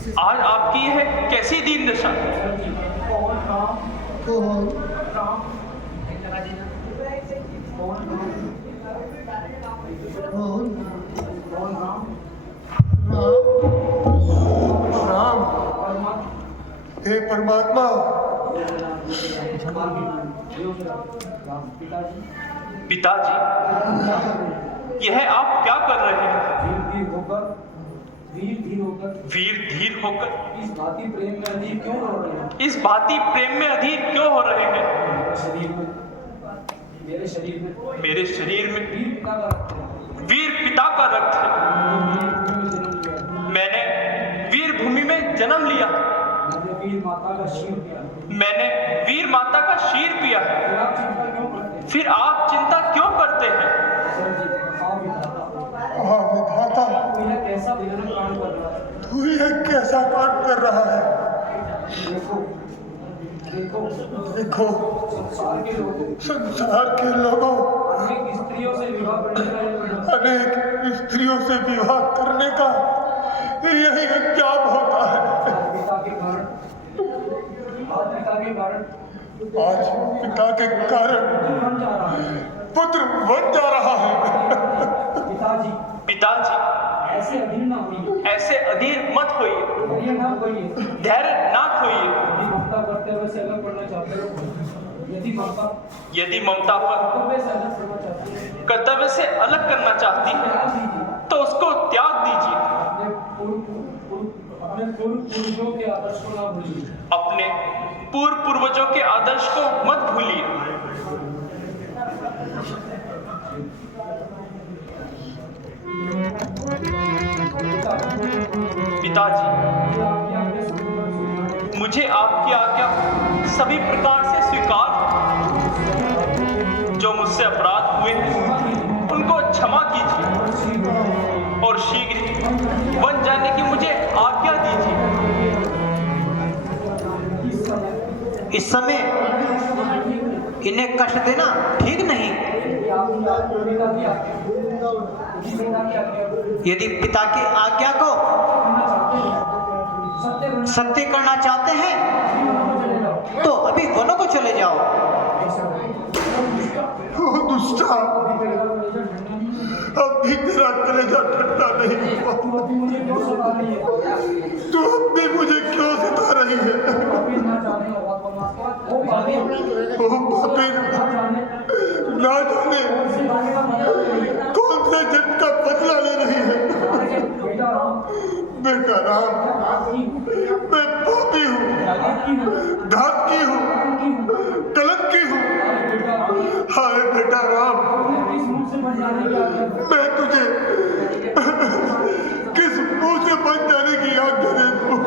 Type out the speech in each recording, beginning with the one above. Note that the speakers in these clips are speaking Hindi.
आज आपकी यह कैसी दीन दशा? राम, हे परमात्मा, पिताजी, यह आप क्या कर रहे हैं? वीर धीर होकर इस भांति प्रेम में अधीर क्यों हो रहे हैं? इस भांति प्रेम में अधीर क्यों हो रहे हैं? मेरे शरीर में वीर पिता का रक्त है। मैंने वीर भूमि में जन्म लिया। मैंने वीर माता का शीर पिया। फिर आप चिंता क्यों करते हैं? विधाता, तू यह कैसा कांड कर रहा है? देखो, संसार के लोगों अनेक स्त्रियों से विवाह करने का यही अंजाम होता है। आज पिता के कारण पुत्र बन जा रहा है। पिताजी, ऐसे अधीर मत होइए, धैर्य ना खोइए। यदि ममता पर कर्तव्य से अलग करना चाहती है तो उसको त्याग दीजिए। अपने पूर्वजों के आदर्श को मत भूलिए। पिताजी, मुझे आपकी आज्ञा सभी प्रकार से स्वीकार है। जो मुझसे अपराध हुए हैं उनको क्षमा कीजिए और शीघ्र वन जाने की मुझे आज्ञा दीजिए। इस समय इन्हें कष्ट देना ठीक नहीं। यदि पिता की आज्ञा को सत्य करना चाहते हैं तो अभी वनों को चले जाओ। ओ दुष्टा, अब भी तेरा कलेजा ठंडा नहीं हुआ। तू अब भी मुझे क्यों सिता रही है? ओ पापी, ना जाने कौन से जन्म का बदला ले रही है। बेटा राम, मैं पापी हूँ, घातकी हूँ, कलंकी हूँ। हाय बेटा राम, मैं तुझे किस मुंह से बच जाने की आज्ञा दे दूँ?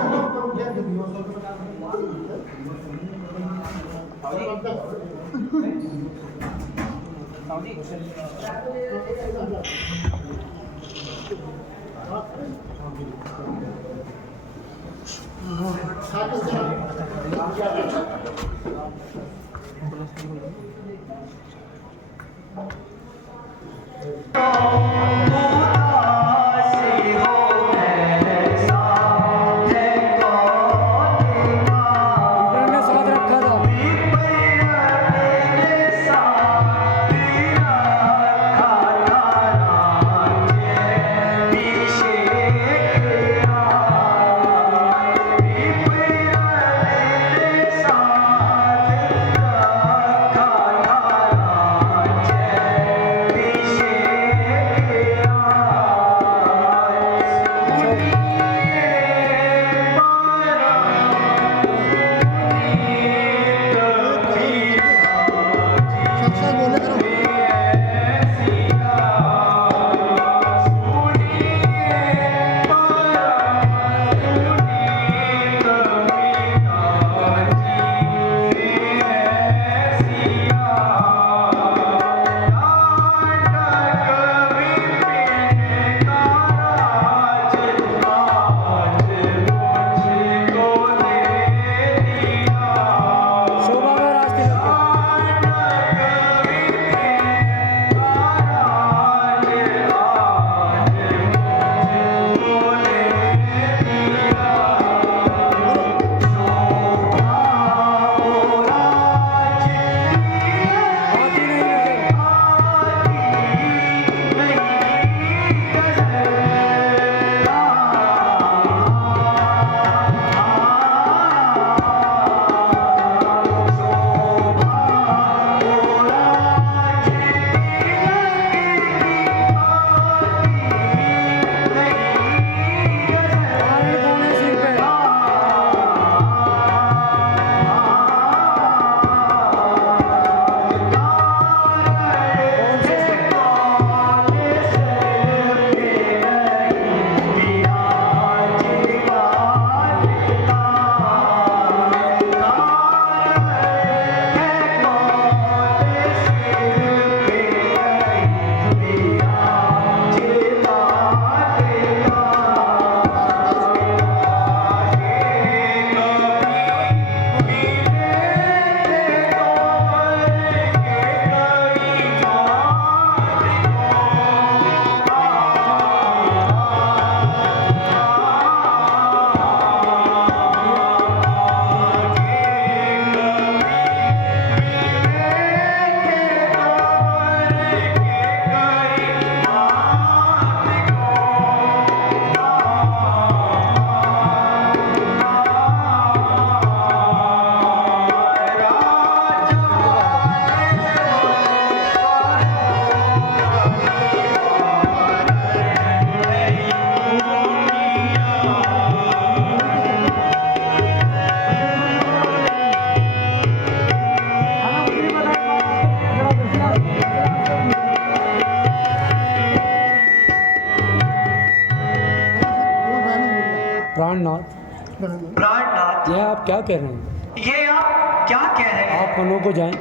प्राणनाथ, यह आप क्या कह रहे हैं? ये आप क्या कह रहे हैं? आप वनों को जाएं,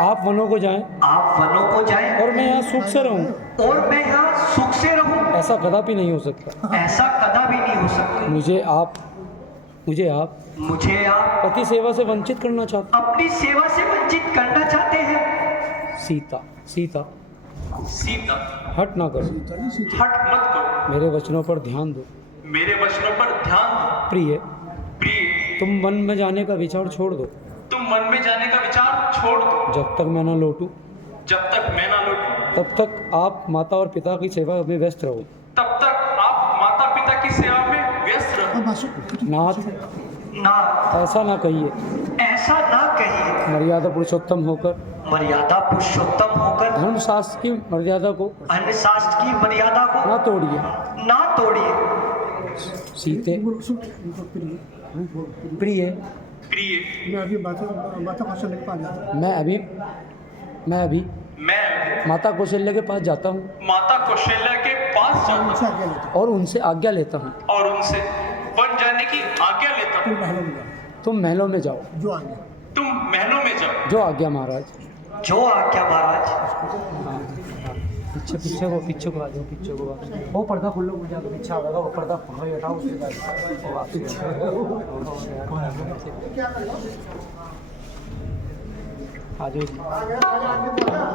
आप वनों को जाएं आप वनों को जाएं और मैं यहाँ सुख से रहूं। और मैं यहाँ सुख से रहूं। ऐसा कदापि नहीं हो सकता। ऐसा कदापि नहीं हो सकता। मुझे आप मुझे आप पति सेवा से वंचित करना चाहते अपनी सेवा से वंचित करना चाहते हैं। हैं। सीता सीता सीता, हट ना करो, हट मत करो, मेरे वचनों पर ध्यान दो। मेरे वचनों पर ध्यान दो। प्रिय, प्रिय, तुम वन में जाने का विचार छोड़ दो। तुम वन में जाने का विचार छोड़ दो। जब तक मैं न लौटूं जब तक मैं ना लौटूं, तब तक आप माता और पिता की सेवा में व्यस्त रहो। तब तक आप माता पिता की सेवा में व्यस्त रहो। नाथ, ना, ऐसा ना कहिए। ऐसा ना कहिए। मर्यादा पुरुषोत्तम होकर, मर्यादा पुरुषोत्तम होकर धर्मशास्त्र की मर्यादा को अन्य शास्त्र की मर्यादा को ना तोड़िए। ना तोड़िए। सीते, प्रिय, प्रिय, मैं अभी मैं माता कौशल्या के पास जाता हूँ माता कौशल्या के पास जाता हूँ और उनसे आज्ञा लेता हूँ। और उनसे वन जाने की आज्ञा लेता हूँ। तुम महलों में जाओ। तुम महलों में जाओ। जो आज्ञा महाराज। जो आज्ञा महाराज। पीछे को आ जाओ, पीछे को आ जाओ। वो पर्दा खुल लो, मुझे आगे पीछे आ जाएगा। वो पर्दा पकड़ो, हटाओ, उसके बाद आ जाओ। माता जी प्रणाम।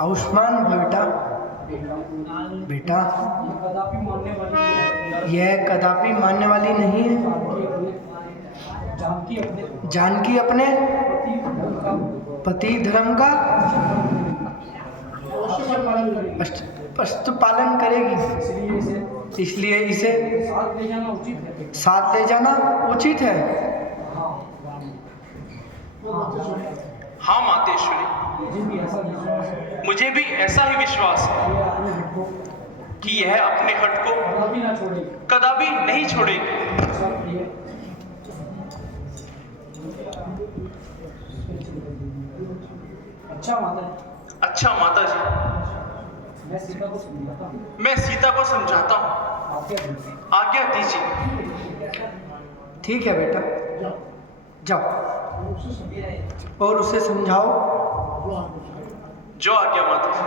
आयुष्मान बेटा, यह कदापि मानने वाली नहीं है। जानकी अपने पति धर्म का पालन करेगी, इसलिए इसे साथ ले जाना उचित है। हाँ मातेश्वरी, मुझे भी ऐसा ही विश्वास है कि यह अपने हट को कदापि नहीं छोड़ेगी। अच्छा माता जी, मैं सीता को समझाता हूँ। आज्ञा दीजिए। ठीक है बेटा, जाओ और उसे समझाओ। जो आज्ञा माता जी।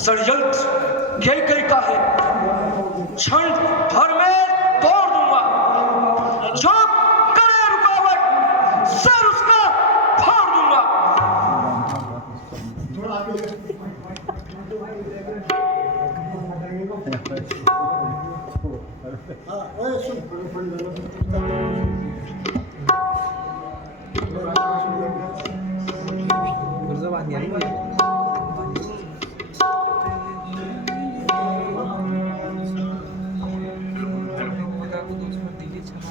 षड्यंत्र यही कही का है, क्षण भर में तोड़ दूंगा। जो करे रुकावट, सर उसका फाड़ दूंगा।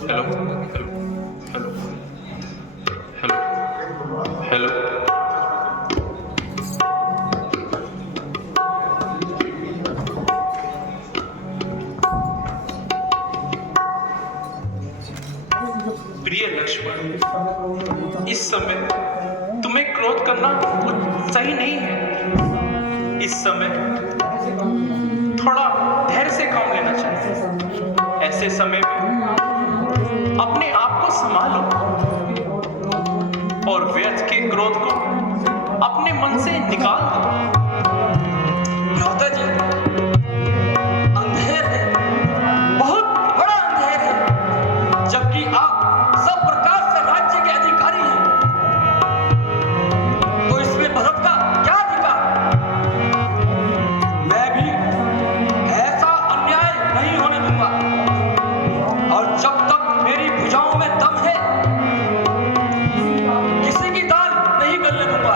हेलो हेलो हेलो हेलो इस समय तुम्हें क्रोध करना कुछ सही नहीं है। इस समय थोड़ा धैर्य से काम लेना चाहिए। ऐसे समय में अपने आप को संभालो और व्यर्थ के क्रोध को अपने मन से निकाल दो। भ्राता जी, अंधेर है, बहुत बड़ा अंधेर है, जबकि आप सब प्रकार से राज्य के अधिकारी हैं, तो इसमें भरत का क्या अधिकार? मैं भी ऐसा अन्याय नहीं होने दूंगा, और जब तक मेरी भुजाओं में दम है, किसी की दाल नहीं गलने दूंगा।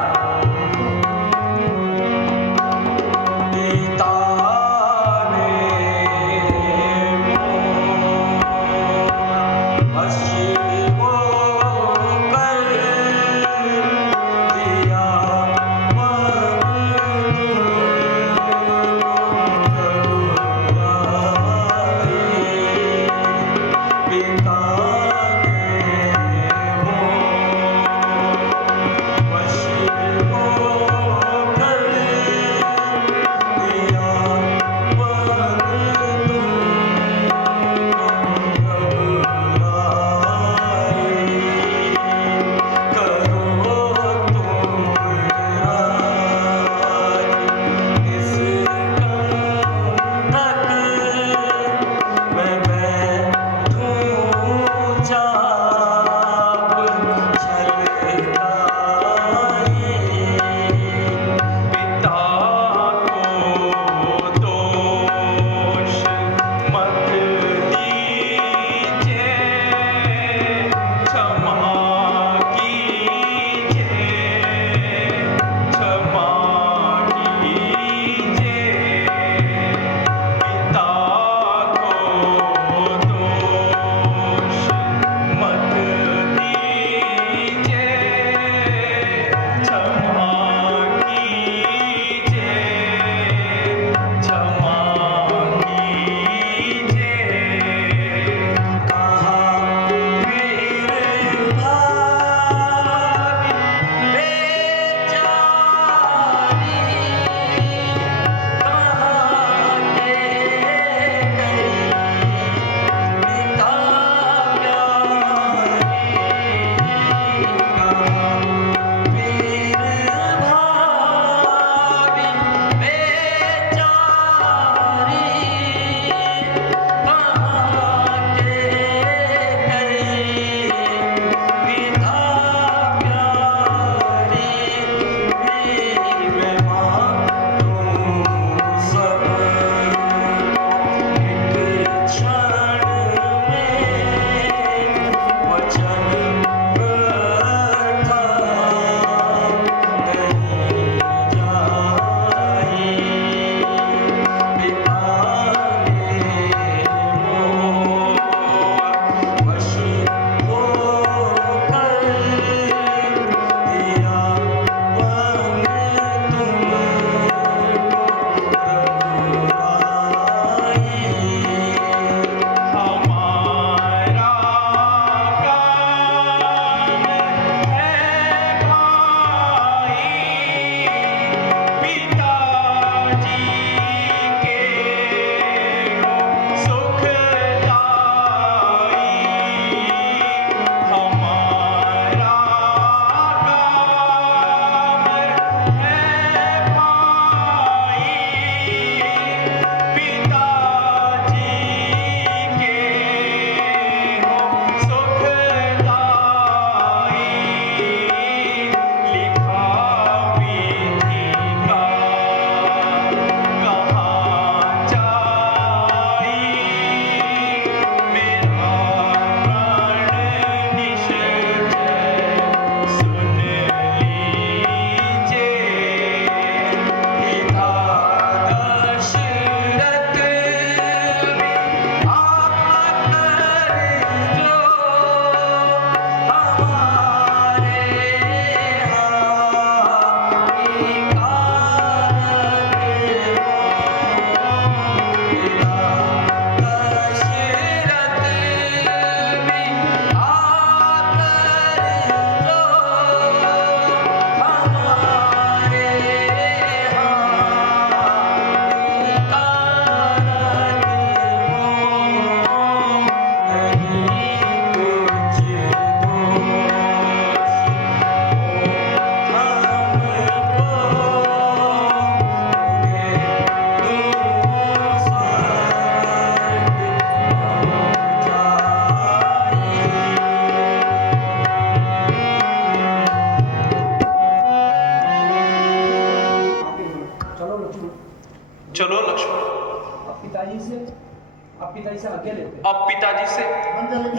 आप पिताजी से आज्ञा लेते हैं। अब पिताजी से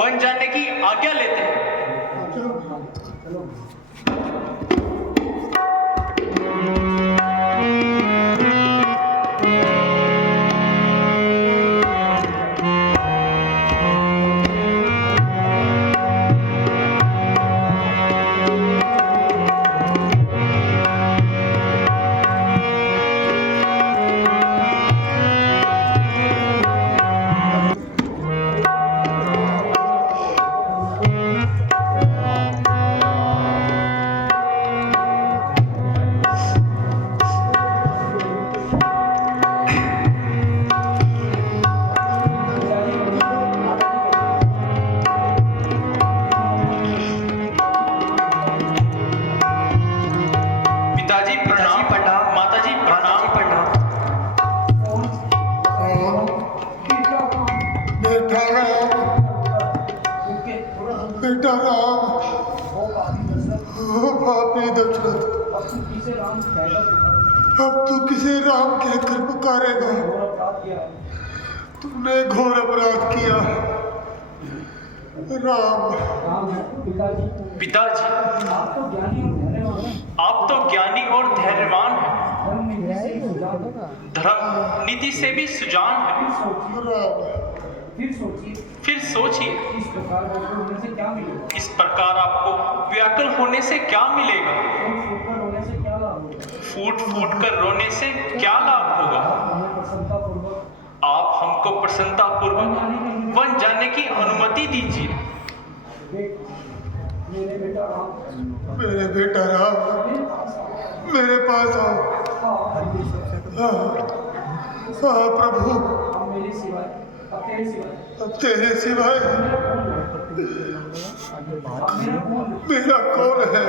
वन जाने की आज्ञा लेते हैं। चलो पिताजी प्रणाम, माताजी प्रणाम। बेटा राम, ओ पापी दशरथ, अब तू किसे राम कहकर पुकारेगा? तुमने घोर अपराध किया राम। पिताजी आप तो ज्ञानी और धैर्यवान हैं, धर्म नीति से भी सुजान है। फिर सोचिए इस प्रकार आपको व्याकुल होने से क्या मिलेगा? फूट फूट कर रोने से क्या लाभ होगा? आप हमको प्रसन्नता पूर्वक वन जाने की अनुमति दीजिए। मेरे बेटा राम, मेरे पास आओ। हाँ प्रभु, अब तेरे सिवाय मेरा कौन है?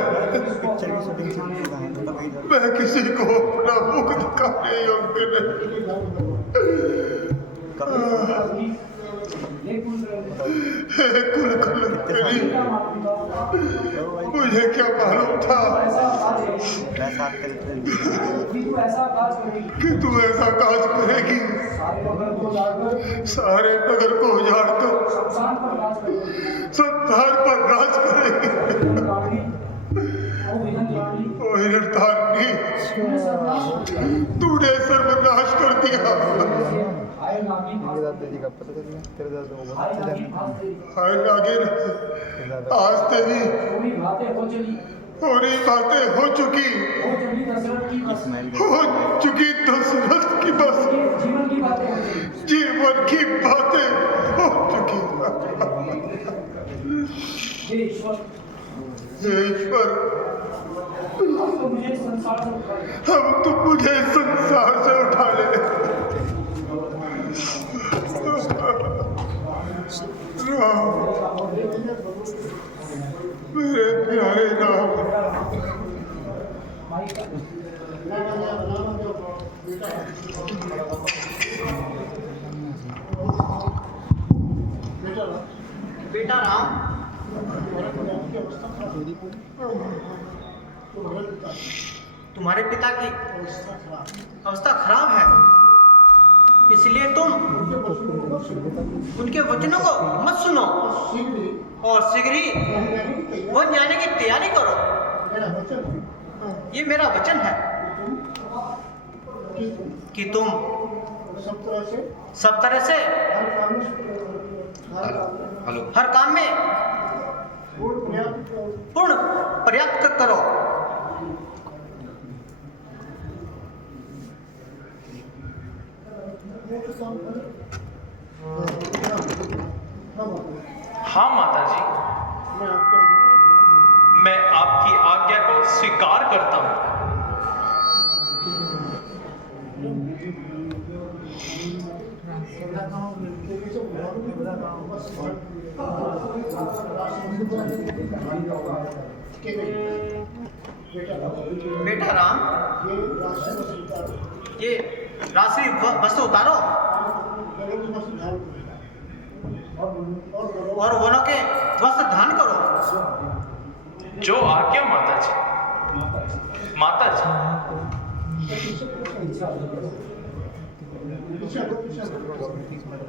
मैं किसी को अपना मुख दिखाने योग्य नहीं। हे कुल तेरी, मुझे क्या मालूम था कि तू ऐसा काज करेगी। सारे नगर को उजाड़कर संसार पर राज करेगी। ओ हिरणधारणी, तूने सर्वनाश कर दिया। हाय नागिन, आज तेरी पूरी बातें हो चुकी दशरथ की, बस जीवन की बातें हो चुकी। ईश्वर, अब तो मुझे संसार से उठा ले। राम, मेरे प्यारे राम। बेटा राम, तुम्हारे पिता की अवस्था खराब है, इसलिए तुम उनके वचनों को मत सुनो और शीघ्र ही वन जाने की तैयारी करो। ये मेरा वचन है कि तुम सब तरह से हर काम में पूर्ण पर्याप्त करो। हाँ माताजी, मैं आपकी आज्ञा को स्वीकार करता हूँ। बेटा राम, ये राशि वस्तु उतारो और वनों के वस्त्र धारण करो। जो आज्ञा माताजी। माताजी, ये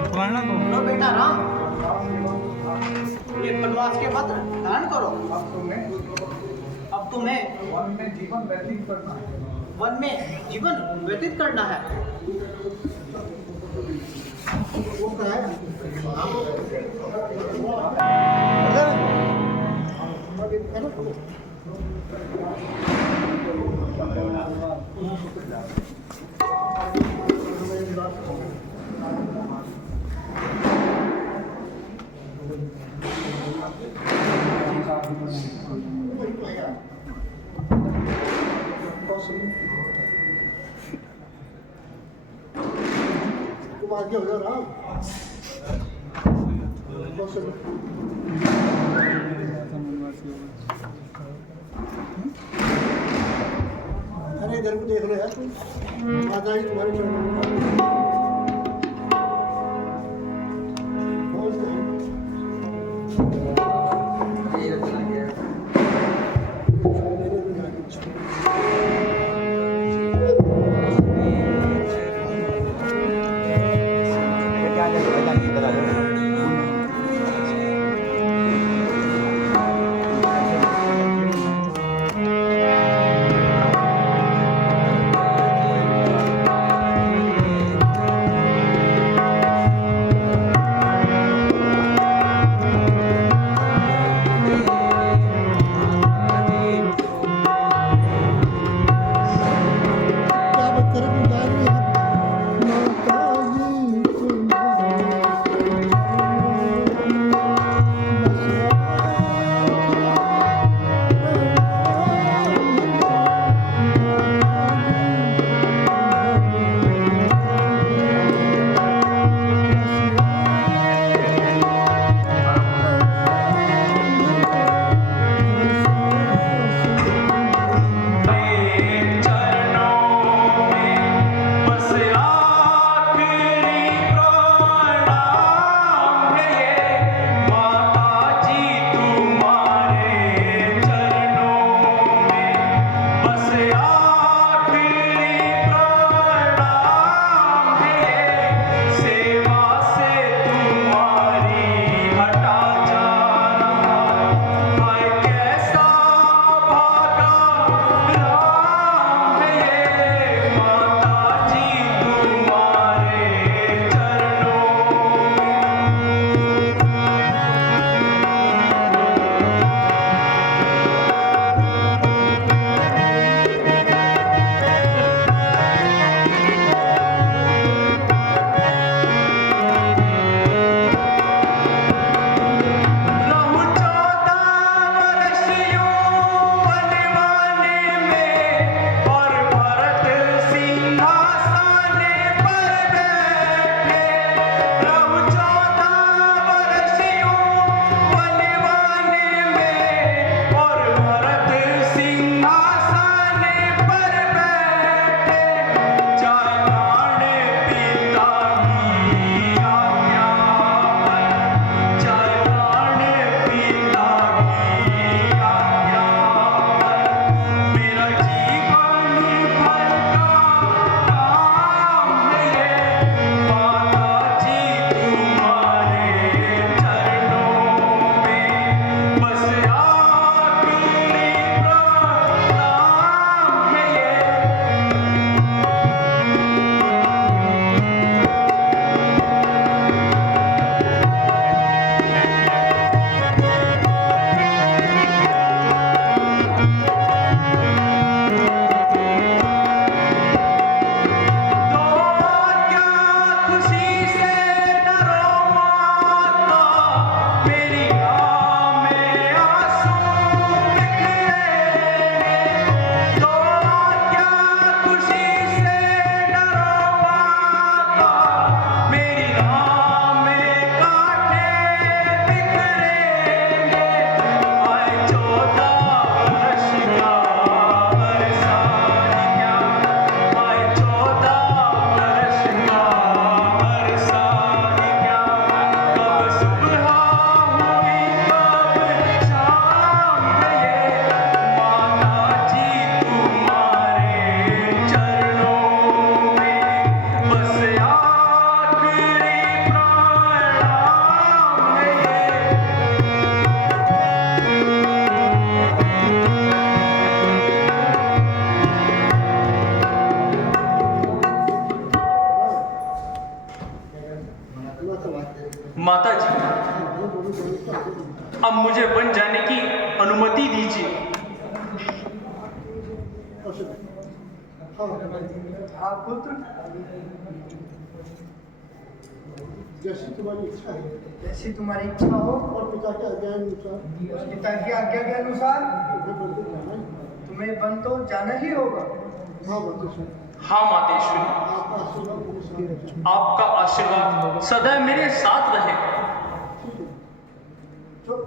पुराना तो लो बेटा राम, ये बनवास के पत्र धारण करो। अब तुम्हें वन में जीवन व्यतीत करना है। वो क्या है? तुम आगे हो जाओ राम। अरे इधर को देख लो यार, माता जी तुम्हारे अब मुझे वन जाने की अनुमति दीजिए। हाँ पुत्र, जैसी तुम्हारी इच्छा है जैसी तुम्हारी इच्छा हो और पिता के आज्ञा अनुसार पिता की आज्ञा के अनुसार तुम्हें बंधु जाना है। तुम्हें वन तो जाना ही होगा। हाँ बंधु, हाँ मातेश्वरी, आपका आशीर्वाद मेरे साथ है। आपका आशीर्वाद सदैव मेरे साथ रहे। चलो